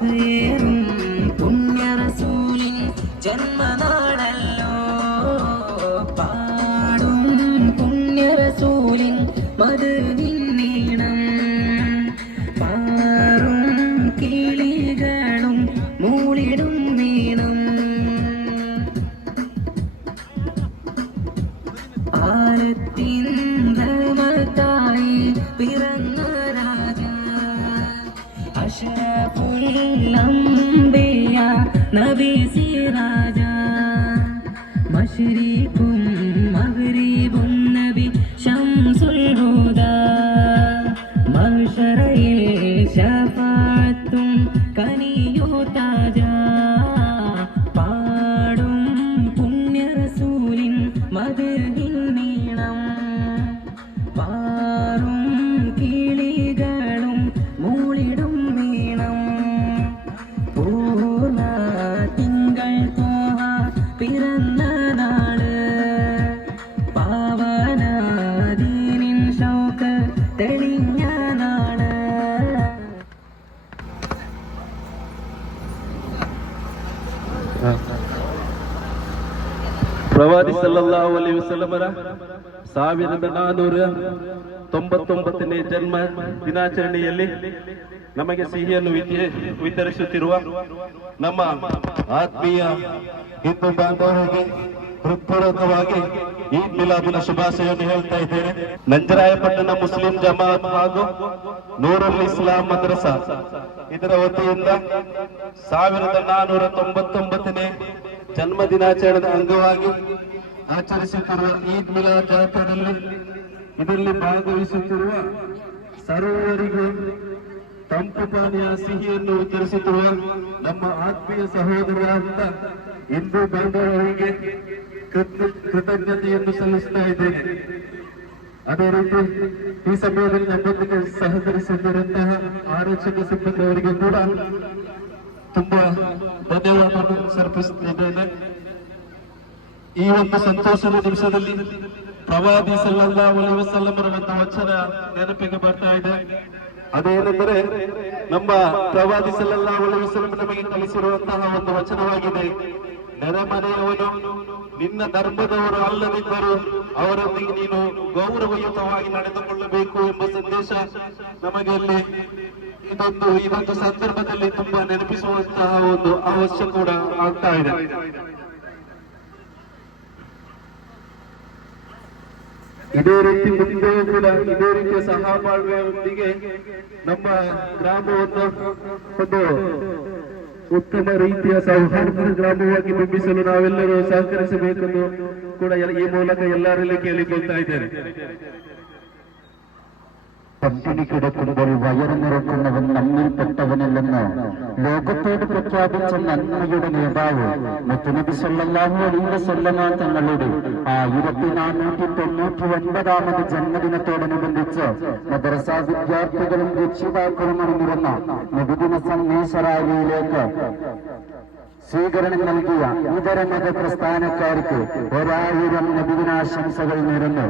ചേർന്നേറും പുണ്യറസൂലിൻ ജന്മനാടല്ലോ. പാടും പുണ്യറസൂലിൻ മത് നിന്നീണം പാറും കിളികളും മൂളിടും വീണം. ആലത്തിൻ लंबिया नबी से राजा मशरिकुम मगरिबुन नबी शम्सुल हुदा मशर പിറന്ന നാള് പാവനാദീനിൻ ശോക തെളിഞ്ഞ നാള് ಪ್ರವಾದಿ ಸಲ್ಲಲ್ಲಾಹು ಅಲೈಹಿ ವಸಲ್ಲಮರ ಸಾವಿರದ ನಾನೂರ ತೊಂಬತ್ತೊಂಬತ್ತನೇ ಜನ್ಮ ದಿನಾಚರಣೆಯಲ್ಲಿ ನಮಗೆ ಸಿಹಿಯನ್ನು ವಿತರಿಸುತ್ತಿರುವ ನಮ್ಮ ಆತ್ಮೀಯ ಹಿಂದೂ ಬಾಂಧವರಿಗೆ ಹೃತ್ಪೂರ್ವಕವಾಗಿ ಈದ್ ಮಿಲಾದಿನ ಶುಭಾಶಯವನ್ನು ಹೇಳ್ತಾ ಇದ್ದೇನೆ. ನಂಜರಾಯಪಟ್ಟಣ ಮುಸ್ಲಿಂ ಜಮಾತ್ ಹಾಗೂ ನೂರುಲ್ ಇಸ್ಲಾಂ ಮದ್ರಸ ಇದರ ವತಿಯಿಂದ ಸಾವಿರದ ನಾನೂರ ತೊಂಬತ್ತೊಂಬತ್ತನೇ ಜನ್ಮ ದಿನಾಚರಣೆ ಅಂಗವಾಗಿ ಆಚರಿಸುತ್ತಿರುವ ಈದ್ ಮಿಲಾದ್ ಜಾತ್ರೆಯಲ್ಲಿ ಇದರಲ್ಲಿ ಭಾಗವಹಿಸುತ್ತಿರುವ ಸರ್ವರಿಗೂ ತಂಪು ಪಾನೀಯ ಸಿಹಿಯನ್ನು ವಿತರಿಸುತ್ತಿರುವ ನಮ್ಮ ಆತ್ಮೀಯ ಸಹೋದರರಾದ ಹಿಂದೂ ಬಾಂಧವರಿಗೆ ಕೃತ- ಕೃತಜ್ಞತೆಯನ್ನು ಸಲ್ಲಿಸ್ತಾ ಇದ್ದೇನೆ. ಅದೇ ರೀತಿ ಈ ಸಮಯದಲ್ಲಿ ನಮ್ಮೊಂದಿಗೆ ಸಹಕರಿಸಿದಂತಹ ಆರಕ್ಷಕ ಸಿಬ್ಬಂದಿ ಅವರಿಗೆ ಕೂಡ ತುಂಬಾ ಧನ್ಯವಾದವನ್ನು ಸಮರ್ಪಿಸುತ್ತಿದ್ದೇನೆ. ಈ ಒಂದು ಸಂತೋಷದ ನಿಮಿಷದಲ್ಲಿ ಪ್ರವಾದಿ ಸಲ್ಲಲ್ಲ ಅಲೈಹಿ ಸಲ್ಲಮರ ಒಂದು ವಚನ ನೆನಪಿಗೆ ಬರ್ತಾ ಇದೆ. ಅದೇನೆಂದರೆ ನಮ್ಮ ಪ್ರವಾದಿ ವಸಲ್ಲಂ ನಮಗೆ ಕಲಿಸಿರುವಂತಹ ಒಂದು ವಚನವಾಗಿದೆ. ನೆರೆಮನೆಯವನು ನಿನ್ನ ಧರ್ಮದವರು ಅಲ್ಲದಿದ್ದರೂ ಅವರೊಂದಿಗೆ ನೀನು ಗೌರವಯುತವಾಗಿ ನಡೆದುಕೊಳ್ಳಬೇಕು ಎಂಬ ಸಂದೇಶ ನಮಗೆ ಅಲ್ಲಿ ಇದೊಂದು ಇದೊಂದು ಸಂದರ್ಭದಲ್ಲಿ ತುಂಬಾ ನೆನಪಿಸುವಂತಹ ಒಂದು ಅವಶ್ಯ ಕೂಡ ಆಗ್ತಾ ಇದೆ. ಇದೇ ರೀತಿ ಮುಂದೆ ಕೂಡ ಇದೇ ರೀತಿಯ ಸಹಬಾಳ್ವೆಯೊಂದಿಗೆ ನಮ್ಮ ಗ್ರಾಮವನ್ನು ಒಂದು ಉತ್ತಮ ರೀತಿಯ ಸೌಹಾರ್ದ ಗ್ರಾಮವಾಗಿ ಬಿಂಬಿಸಲು ನಾವೆಲ್ಲರೂ ಸಹಕರಿಸಬೇಕೆಂದು ಕೂಡ ಈ ಮೂಲಕ ಎಲ್ಲರಲ್ಲಿ ಕೇಳಿಕೊಳ್ತಾ ಇದ್ದೇನೆ. പട്ടിണി കിടക്കുമ്പോൾ വയറു നിറക്കുന്നവൻ നമ്മിൽപ്പെട്ടവനല്ലെന്ന് ലോകത്തോട് പ്രഖ്യാപിച്ച നന്മയുടെ നേതാവ് മുത്തുനബി സല്ലല്ലാഹു അലൈഹി വസല്ലമ തങ്ങളുടെ ആയിരത്തി നാനൂറ്റി തൊണ്ണൂറ്റി ഒൻപതാമത് ജന്മദിനത്തോടനുബന്ധിച്ച് മദ്രസ വിദ്യാർത്ഥികളും രക്ഷിതാക്കളും അറിഞ്ഞിരുന്ന നബിദിന സന്ദേശറാലിയിലേക്ക് സ്വീകരണം നൽകിയ ഇതര മത പ്രസ്ഥാനക്കാർക്ക് ഒരായിരം നബിദിനാശംസകൾ നേരുന്നു.